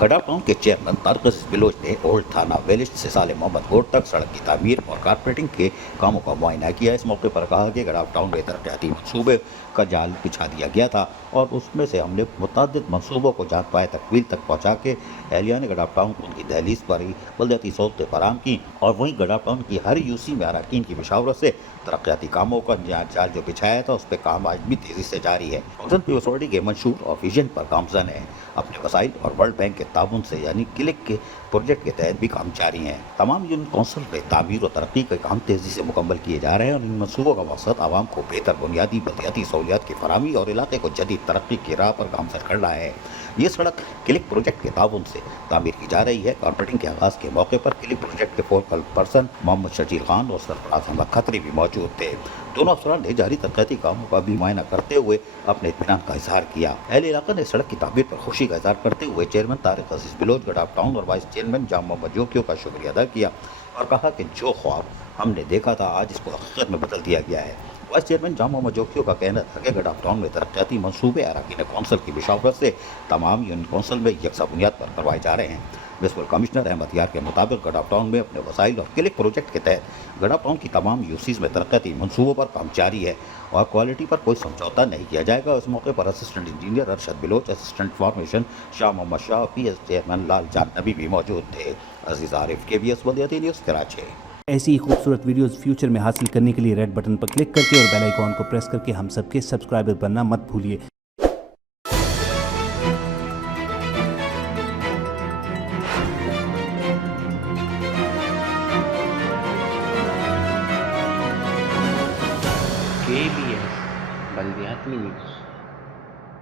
गडा town के chairman Tariq अजीज बिलोच ने old थाना वेलिस्ट से साले मोहम्मद रोड तक सड़क की तामीर और कारपेटिंग के कामों का मुआयना किया। इस मौके पर कहा कि गडा टाउन में तरक्याती मनसूबे का जाल बिछा दिया गया था और उसमें से हमने मुतअद्दिद मनसूबों को जात पाए तकमील तक पहुँचा के एहलिया ने गडा टाउन को उनकी दहलीज पर ही बलदियाती सहूलतें फराहम की और वहीं गडा टाउन की हर यूसी में अरकान की मशावरत से तरक्याती कामों का जाल जो बिछाया था उस पर काम आज भी तेज़ी से जारी है। ऑक्सीजन पीपल्स पार्टी के मंशूर और विजन पर गामजन है। अपने वसाइल और वर्ल्ड बैंक के ताउन से यानी क्लिक के प्रोजेक्ट के तहत भी काम जारी हैं। तमाम यूनियन कौंसिल में तामीर और तरक्की के काम तेज़ी से मुकम्मल किए जा रहे हैं और इन मनसूबों का मकसद आवाम को बेहतर बुनियादी बलदियाती सहूलियात की फराहमी और इलाके को जदीद तरक्की की राह पर गामजन कर रहा है। ये सड़क क्लिक प्रोजेक्ट के ताउन से तामीर की जा रही है। कारपेटिंग के आगाज़ के मौके पर क्लिक प्रोजेक्ट के फोकल पर्सन मोहम्मद शजील खान और सरफराज अहमद खत्री भी मौजूद थे। दोनों अफसरान ने जारी तरक्याती कामों का भी मुआयना करते हुए अपने इत्मीनान का इजहार किया। अहले इलाका ने सड़क की तामीर पर खुशी का इजहार करते हुए चेयरमैन तारिक अजीज बिलोच गडा टाउन और वाइस चेयरमैन जाम मोहम्मद जोकियों का शुक्रिया अदा किया और कहा कि जो ख्वाब हमने देखा था आज इसको हकीकत में बदल दिया गया है। वाइस चेयरमैन जाम मोहम्मद जोकियों का कहना था कि गडा टाउन में तरक्याती मनसूबे अरकान कौंसिल की मशावरत से तमाम यूनियन कौंसिल में यकसा बुनियाद पर करवाए जा रहे हैं। म्यूनसिपल कमिश्नर अहमद यार के मुताबिक गडा टाउन में अपने वसाइल और क्लिक प्रोजेक्ट के तहत गडा टाउन की तमाम यूसीज में तरक्याती मनसूबों पर काम जारी है और क्वालिटी पर कोई समझौता नहीं किया जाएगा। इस मौके पर assistant engineer Arshad Baloch, assistant formation Shah Mohammad Shah, PS chairman Lal Jan Nabi भी मौजूद थे। अजीज आरिफ, KBS बलदियाती न्यूज़, कराची। ऐसी ही खूबसूरत वीडियोस फ्यूचर में हासिल करने के लिए रेड बटन पर क्लिक करके और बेल आइकॉन को प्रेस करके हम सबके सब्सक्राइबर बनना मत भूलिए। KBS बलदियाती न्यूज़।